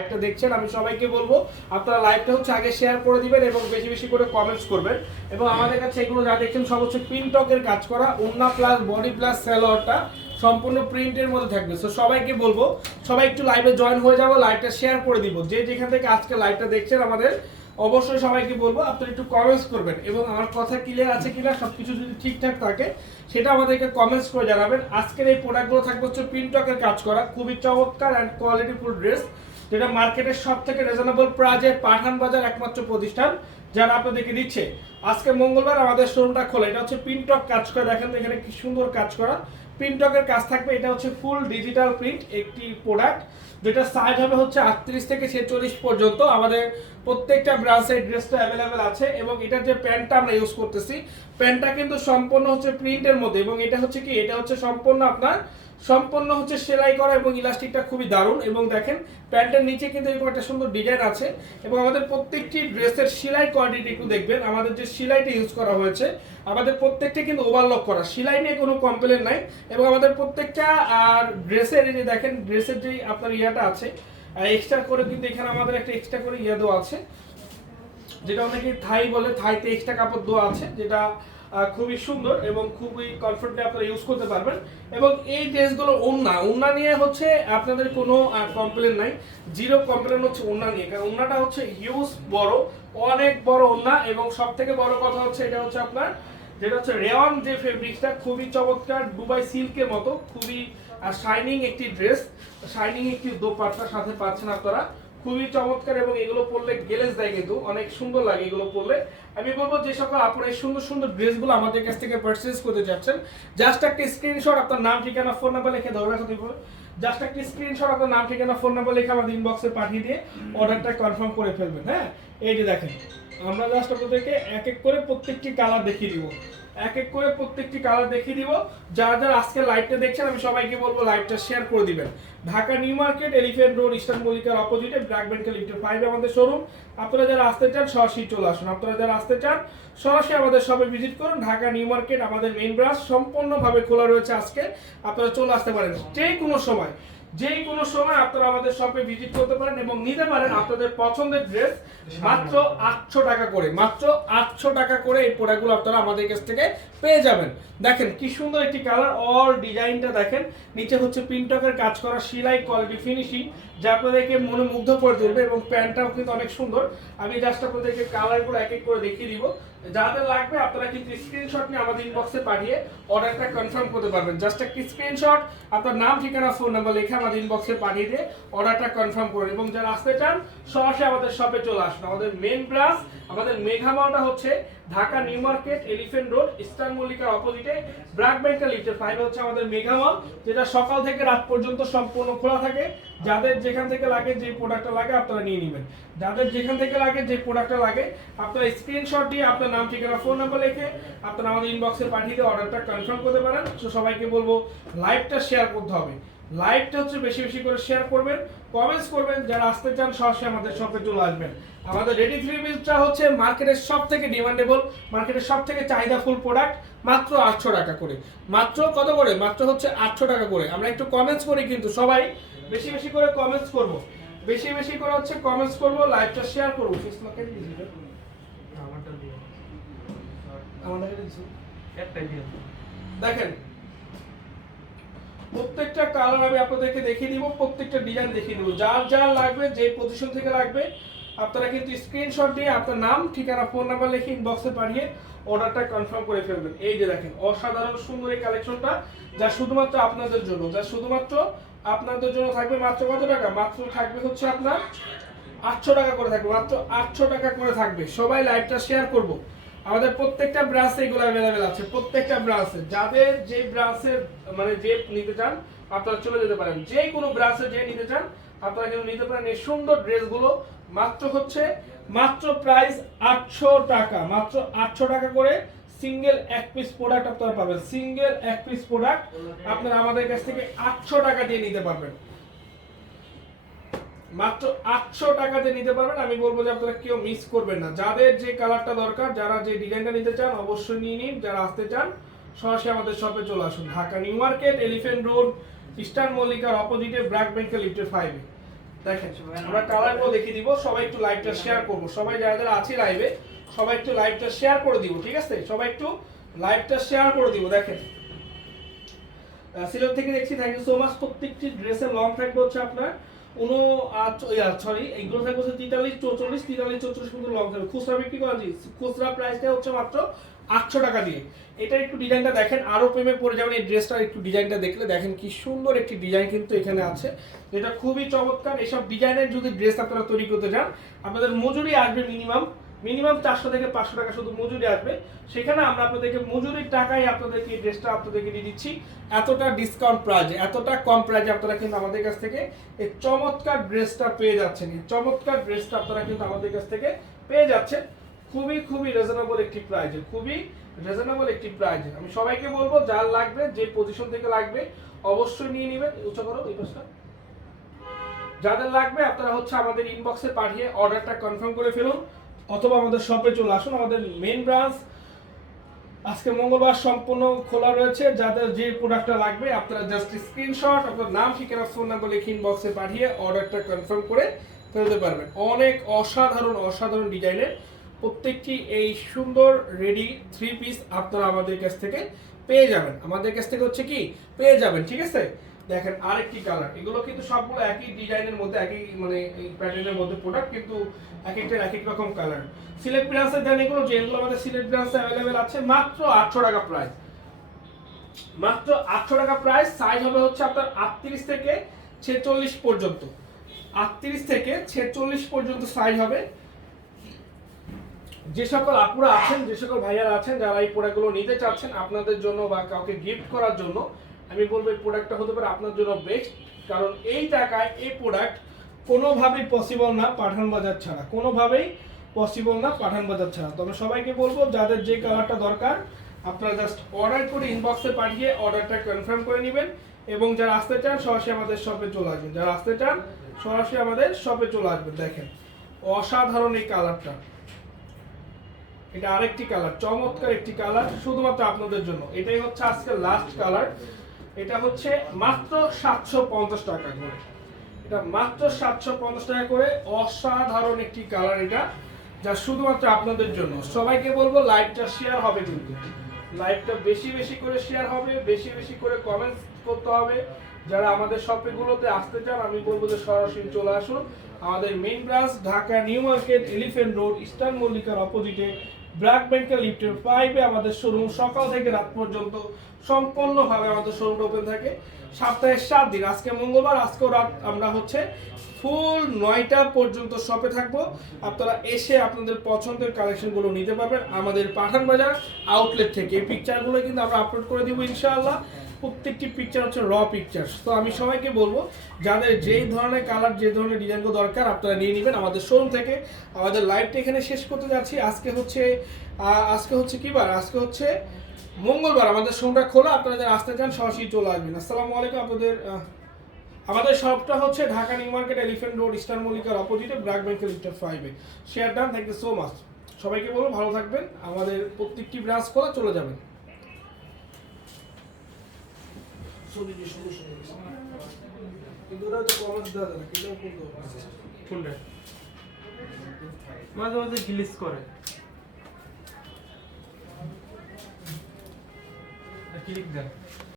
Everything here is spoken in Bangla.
লাইভটা দেখছেন, আমি সবাইকে বলব, আপনারা লাইভটা হচ্ছে আগে শেয়ার করে দিবেন এবং বেশি বেশি করে কমেন্টস করবেন। এবং আমাদের কাছে এগুলো যা দেখছেন, সব হচ্ছে প্রিন্টকের কাজ করা উন্না প্লাস বডি প্লাস স্যালোয়ারটা সম্পূর্ণ প্রিন্টের মধ্যে থাকবে। সো সবাইকে বলব, সবাই একটু লাইভে জয়েন হয়ে যাব লাইভটা শেয়ার করে দিব। যে যেখান থেকে আজকে লাইভটা দেখছেন আমাদের, অবশ্যই সবাইকে বলব, আপনারা একটু কমেন্টস করবেন। এবং আমার কথা ক্লিয়ার আছে কিনা সব কিছু যদি ঠিকঠাক থাকে, সেটা আমাদেরকে কমেন্টস করে জানাবেন। আজকের এই প্রোডাক্টগুলো থাকবে হচ্ছে প্রিন্টকের কাজ করা, খুবই চমৎকার অ্যান্ড কোয়ালিটিফুল ড্রেস যেটা মার্কেটের সব থেকে রিজনেবল প্রাইজে পাঠান বাজার একমাত্র প্রতিষ্ঠান যারা আপনাদেরকে দিচ্ছে। আজকে মঙ্গলবার আমাদের শোরুমটা খোলা, এটা হচ্ছে প্রিন্টক কাজ করা, দেখেন এখানে কি সুন্দর কাজ করা। প্রিন্টকের কাজ থাকবে, এটা হচ্ছে ফুল ডিজিটাল প্রিন্ট একটি প্রোডাক্ট যেটা সাইজ হবে হচ্ছে আটত্রিশ থেকে ছেচল্লিশ পর্যন্ত। আমাদের প্রত্যেকটা ব্রাঞ্চের ড্রেসটা অ্যাভেলেবেল আছে এবং এটার যে প্যান্টটা আমরা ইউজ করতেছি প্যান্টটা কিন্তু সম্পূর্ণ হচ্ছে প্রিন্টের মধ্যে এবং এটা হচ্ছে কি? এটা হচ্ছে সম্পূর্ণ আপনার, সম্পূর্ণ হচ্ছে সেলাই করা এবং ইলাস্টিকটা খুবই দারুণ এবং দেখেন প্যান্টের নিচে কিন্তু এরকম একটা সুন্দর ডিজাইন আছে এবং আমাদের প্রত্যেকটি ড্রেসের সেলাই কোয়ালিটি একটু দেখবেন, আমাদের যে সেলাইটা ইউজ করা হয়েছে, আমাদের প্রত্যেকটা কিন্তু ওভারলক করা, সেলাই নিয়ে কোনো কমপ্লেন নাই এবং আমাদের প্রত্যেকটা, আর ড্রেসের এই যে দেখেন ড্রেসের যে আপনার ইয়াটা আছে। এক্সট্রা করে কিন্তু এখানে আমাদের একটা এক্সট্রা করে ইয়া দেওয়া আছে। যেটা অনেকে থাই বলে, থাইতে এক্সট্রা কাপড় দেওয়া আছে, যেটা খুবই সুন্দর এবং খুবই কমফোর্টলি আপনারা ইউজ করতে পারবেন। এবং এই ড্রেসগুলো ওন্না ওন্না নিয়ে হচ্ছে আপনাদের কোনো কমপ্লেন নাই। জিরো কমপ্লেন হচ্ছে ওন্না নিয়ে, কারণ ওন্নাটা হচ্ছে হিউজ বড়, অনেক বড় ওন্না এবং সব থেকে বড় কথা হচ্ছে এটা হচ্ছে আপনার, যেটা হচ্ছে রেওয়ান যে ফেব্রিক্সটা খুবই চমৎকার দুবাই সিল্কের মতো, খুবই শাইনিং একটি ড্রেস শাইনিং একটি দোপাট্টার সাথে পাচ্ছেন আপনারা। খুবই চমৎকার এবং এগুলো পরলে গেলেজ দেয় কিন্তু, অনেক সুন্দর লাগে এগুলো পরলে। আমি বলব যে সকল আপনারা এই সুন্দর সুন্দর ড্রেসগুলো আমাদের কাছ থেকে পারচেজ করতে চাচ্ছেন জাস্ট একটা স্ক্রিনশট আপনার নাম, ঠিকানা ফোন নাম্বার লিখে ধরে রাখতে হবে। জাস্ট একটা স্ক্রিনশট আপনার নাম, ঠিকানা ফোন নাম্বার লিখে আমাদের ইনবক্সে পাঠিয়ে দিয়ে অর্ডারটা কনফার্ম করে ফেলবেন হ্যাঁ? এই যে দেখেন, আমরা জাস্ট আপনাদেরকে এক এক করে প্রত্যেকটি কালার দেখিয়ে দিব। এক এক করে প্রত্যেকটি কালার দেখিয়ে দিব। যারা যারা আজকে লাইভটা দেখছেন, আমি সবাইকে বলব লাইভটা শেয়ার করে দিবেন। Dhaka new market elephant road eastern মল্লিকার অপোজিটে ব্ল্যাক ব্যাংকের লিফটের ফাইভ আমাদের শোরুম আপনারা যারা আসতে চান, সরাসরি চলে আসুন। আপনারা যারা আসতে চান, সরাসরি আমাদের সবে ভিজিট করুন। ঢাকা নিউ মার্কেট, আমাদের মেইন ব্রাঞ্চ সম্পূর্ণভাবে খোলা রয়েছে আজকে। আপনারা চলে আসতে পারেন। যে কোনো সময়। যে কোনো সময় আপনারা আমাদের শপে ভিজিট করতে পারেন এবং নিতে পারেন আপনাদের পছন্দের ড্রেস মাত্র আটশো টাকা করে, মাত্র আটশো টাকা করে এই প্রোডাক্টগুলো আপনারা আমাদের কাছ থেকে পেয়ে যাবেন। দেখেন কি সুন্দর একটি কালার অল ডিজাইনটা দেখেন। নিচে হচ্ছে প্রিন্টকের কাজ করা, সিলাই কোয়ালিটি ফিনিশিং যা আপনাদেরকে মনে মুগ্ধ করে তুলবে এবং প্যান্টটাও কিন্তু অনেক সুন্দর। আমি জাস্ট আপনাদেরকে কালারগুলো এক এক করে দেখিয়ে দিব। যাদের লাগবে, আপনারা কিন্তু স্ক্রিনশট নিয়ে আমাদের ইনবক্সে পাঠিয়ে অর্ডারটা কনফার্ম করতে পারবেন। জাস্ট একটা স্ক্রিনশট আপনার নাম, ঠিকানা ফোন নাম্বার লিখে আমাদের ইনবক্সে পাঠিয়ে দিয়ে অর্ডারটা কনফার্ম করুন। এবং যারা আসতে চান, সরাসরি আমাদের শপে চলে আসুন। আমাদের মেন ব্রাঞ্চ আমাদের মেঘামাওটা হচ্ছে Dhaka new market elephant road eastern মল্লিকার অপোজিটে ব্র্যাক ব্যাংকের লিফটের ফাইভ হচ্ছে আমাদের মেঘামল যেটা সকাল থেকে রাত পর্যন্ত সম্পূর্ণ খোলা থাকে। যাদের যেখান থেকে লাগে যে প্রোডাক্টটা লাগে আপনারা নিয়ে নেবেন। যাদের যেখান থেকে লাগে যে প্রোডাক্টটা লাগে, আপনারা স্ক্রিনশট দিয়ে আপনার নাম, ঠিকানা ফোন নাম্বার লিখে আপনারা আমাদের ইনবক্সে পাঠিয়ে দিয়ে অর্ডারটা কনফার্ম করতে পারেন। তো সবাইকে বলব লাইভটা শেয়ার করতে হবে। লাইভটা হচ্ছে বেশি বেশি করে শেয়ার করবেন কমেন্টস করবেন যারা আসতে চান সরাসরি আমাদের শপে চলে আসবেন। আমাদের রেডি থ্রি পিসটা হচ্ছে মার্কেটের সব থেকে ডিমান্ডেবল মার্কেটের সব থেকে চাহিদা ফুল প্রোডাক্ট মাত্র আটশো টাকা করে। মাত্র কত করে? মাত্র হচ্ছে আটশো টাকা করে। আমরা একটু কমেন্টস করি কিন্তু সবাই। বেশি বেশি করে কমেন্টস করব। বেশি বেশি করে হচ্ছে কমেন্টস করব লাইভটা শেয়ার করব। দিয়ে আমাদের দেখেন প্রত্যেকটা কালার আমি আপনাদেরকে দেখিয়ে দিব, প্রত্যেকটা ডিজাইন দেখিয়ে দিব। যার যার লাগবে, যে পজিশন থেকে লাগবে, আপনারা কিন্তু স্ক্রিনশট দিয়ে আপনার নাম, ঠিকানা ফোন নাম্বার লিখে ইনবক্সে পাঠিয়ে অর্ডারটা কনফার্ম করে ফেলবেন। এই যে দেখেন, অসাধারণ সুন্দর এই কালেকশনটা যা শুধুমাত্র আপনাদের জন্য, যা শুধুমাত্র আপনাদের জন্য থাকবে মাত্র কত টাকা? মাত্র থাকবে হচ্ছে আপনার আটশো টাকা করে থাকবে, মাত্র আটশো টাকা করে থাকবে। সবাই লাইভটা শেয়ার করব। আমাদের প্রত্যেকটা ব্রাঞ্চে এগুলো অ্যাভেলেবেল আছে, প্রত্যেকটা ব্রাঞ্চে যাদের যে ব্রাঞ্চের মানে যে নিতে চান, আপনারা চলে যেতে পারেন। যে কোনো ব্রাঞ্চে যে নিতে চান, আপনারা কিন্তু নিতে পারেন। এই সুন্দর ড্রেসগুলো মাত্র হচ্ছে, মাত্র প্রাইস আটশো টাকা। মাত্র আটশো টাকা করে সিঙ্গেল এক পিস প্রোডাক্ট আপনারা পাবেন। সিঙ্গেল এক পিস প্রোডাক্ট আপনারা আমাদের কাছ থেকে আটশো টাকা দিয়ে নিতে পারবেন। মাত্র আটশো টাকাতে নিতে পারবেন। আমি বলব যে আপনারা কেউ মিস করবেন না। যাদের যে কালারটা দরকার, যারা যে ডিজাইনটা নিতে চান, অবশ্যই নিয়ে নিন। যারা আসতে চান, সরাসরি আমাদের শপে চলে আসুন। Dhaka new market elephant road eastern মল্লিকার অপোজিটে ব্র্যাক ব্যাংকের লিফটের ফাইভে দেখেন, আমরা কালারগুলো দেখিয়ে দিব। সবাই একটু লাইভটা শেয়ার করব। সবাই যারা যারা আছে লাইভে সবাই একটু লাইভটা শেয়ার করে দিব, ঠিক আছে? সবাই একটু লাইভটা শেয়ার করে দিব। দেখেন। সিলেট থেকে দেখছি থ্যাংক ইউ সো মাচ প্রত্যেকটি ড্রেসের লং থাকবে হচ্ছে আপনার উনো সরি এইগুলো থাকবে হচ্ছে তেতাল্লিশ, চৌচল্লিশ তেতাল্লিশ, চৌচল্লিশ পর্যন্ত লং থাকবে খুচরা বিক্রি করা জি খুচরা প্রাইসটা হচ্ছে মাত্র আটশো টাকা দিয়ে। এটা একটু ডিজাইনটা দেখেন আরও প্রেমে পড়ে যাবেন, এই ড্রেসটার একটু ডিজাইনটা দেখলে দেখেন কি সুন্দর একটি ডিজাইন কিন্তু এখানে আছে। যেটা খুবই চমৎকার, এসব ডিজাইনের যদি ড্রেস আপনারা তৈরি করতে চান, আপনাদের মজুরি আসবে মিনিমাম মিনিমাম চারশো থেকে পাঁচশো টাকা শুধু মজুরি আসবে। সেখানে আমরা আপনাদেরকে মজুরির টাকায় আপনাদেরকে এই ড্রেসটা আপনাদেরকে দিয়ে দিচ্ছি। এতটা ডিসকাউন্ট প্রাইজে এতটা কম প্রাইজে আপনারা কিন্তু আমাদের কাছ থেকে এই চমৎকার ড্রেসটা পেয়ে যাচ্ছেন। এই চমৎকার ড্রেসটা আপনারা কিন্তু আমাদের কাছ থেকে পেয়ে যাচ্ছেন। খুবই খুবই রিজনেবল একটি প্রাইজে খুবই রিজনেবল একটি প্রাইজে আমি সবাইকে বলব যার লাগবে, যে পজিশন থেকে লাগবে, অবশ্যই নিয়ে নেবেন। উচ্চ করো, এই পাশটা। যাদের লাগবে, আপনারা হচ্ছে আমাদের ইনবক্সে পাঠিয়ে অর্ডারটা কনফার্ম করে ফেলুন। অথবা আমাদের শপে চলে আসুন, আমাদের মেন ব্রাঞ্চ আজকে মঙ্গলবার সম্পূর্ণ খোলা রয়েছে। যাদের যে প্রোডাক্টটা লাগবে, আপনারা জাস্ট স্ক্রিনশট আপনার নাম, ঠিকানা ফোন নাম্বার লিখে ইনবক্সে পাঠিয়ে অর্ডারটা কনফার্ম করে ফেলতে পারবেন। অনেক অসাধারণ অসাধারণ ডিজাইনের প্রত্যেকটি এই সুন্দর রেডি থ্রি পিস আপনারা আমাদের কাছ থেকে পেয়ে যাবেন। আমাদের কাছ থেকে হচ্ছে কি? পেয়ে যাবেন, ঠিক আছে? দেখেন আরেকটি কালার এগুলো কিন্তু সবগুলো একই ডিজাইনের মধ্যে, একই মানে প্যাটার্নের মধ্যে প্রোডাক্ট কিন্তু এক একটার এক এক রকম কালার সিলেট ব্রান্সের দেন এগুলো যে এগুলো আমাদের সিলেট ব্রান্সে অ্যাভেলেবেল আছে, মাত্র আটশো টাকা প্রাইস মাত্র আটশো টাকা প্রাইস সাইজ হবে হচ্ছে আপনার আটত্রিশ থেকে ছেচল্লিশ পর্যন্ত। আটত্রিশ থেকে ছেচল্লিশ পর্যন্ত সাইজ হবে। যে সকল আপুরা আছেন, যে সকল ভাইয়ারা আছেন, যারা এই প্রোডাক্টগুলো নিতে চাচ্ছেন আপনাদের জন্য বা কাউকে গিফট করার জন্য আমি বলব এই প্রোডাক্টটা হতে পারে আপনার জন্য বেস্ট কারণ এই টাকায় এই প্রোডাক্ট কোনোভাবেই পসিবল না পাঠান বাজার ছাড়া। কোনোভাবেই পসিবল না পাঠান বাজার ছাড়া। তবে সবাইকে বলব, যাদের যে কালারটা দরকার, আপনারা জাস্ট অর্ডার করে ইনবক্সে পাঠিয়ে অর্ডারটা কনফার্ম করে নেবেন এবং যারা আসতে চান, সরাসরি আমাদের শপে চলে আসবেন। যারা আসতে চান, সরাসরি আমাদের শপে চলে আসবেন। দেখেন, অসাধারণ এই কালারটা এটা আরেকটি কালার চমৎকার একটি কালার শুধুমাত্র আপনাদের জন্য। এটাই হচ্ছে আজকে লাস্ট কালার এটা হচ্ছে মাত্র সাতশো পঞ্চাশ টাকা করে। এটা মাত্র সাতশো পঞ্চাশ টাকা করে অসাধারণ একটি কালার এটা, যা শুধুমাত্র আপনাদের জন্য। সবাইকে বলব লাইভটা শেয়ার হবে কিন্তু। লাইভটা বেশি বেশি করে শেয়ার হবে, বেশি বেশি করে কমেন্টস করতে হবে। যারা আমাদের শপেগুলোতে আসতে চান, আমি বলব যে সরাসরি চলে আসুন। আমাদের main branch Dhaka new market elephant road eastern মল্লিকার অপোজিটে ব্র্যাক ব্যাংকের লিফটের ফাইভে আমাদের শোরুম সকাল থেকে রাত পর্যন্ত সম্পূর্ণভাবে আমাদের শোরুমটা ওপেন থাকে। সপ্তাহে সাত দিন, আজকে মঙ্গলবার, আজকেও রাত আমরা হচ্ছে ফুল নয়টা পর্যন্ত শপে থাকব। আপনারা এসে আপনাদের পছন্দের কালেকশনগুলো নিতে পারবেন। আমাদের পাঠান বাজার আউটলেট থেকে এই পিকচারগুলো কিন্তু আমরা আপলোড করে দিব ইনশাআল্লাহ। প্রত্যেকটি পিকচার হচ্ছে র পিকচার তো আমি সবাইকে বলব, যাদের যেই ধরনের কালার যে ধরনের ডিজাইনগুলো দরকার, আপনারা নিয়ে নেবেন আমাদের শোরুম থেকে। আমাদের লাইভটা এখানে শেষ করতে যাচ্ছি। আজকে হচ্ছে আজকে হচ্ছে কি বার? আজকে হচ্ছে মঙ্গলবার। আমাদের শোরুমটা খোলা, আপনারা যারা আসতে চান, সরাসরি চলে আসবেন। আসসালামু আলাইকুম আপনাদের আমাদের শপটা হচ্ছে Dhaka new market elephant road eastern মল্লিকার অপোজিটে ব্র্যাক ব্যাংকের লিফটার ফাইভে share done thank you so much সবাইকে বলব, ভালো থাকবেন। আমাদের প্রত্যেকটি ব্রাঞ্চ খোলা, চলে যাবেন। কিন্তু ওরা তো কমেন্টস দেওয়া যায় না কিন্তু কোনটা মাঝে মাঝে গিলিস করে। ক্লিক দেন।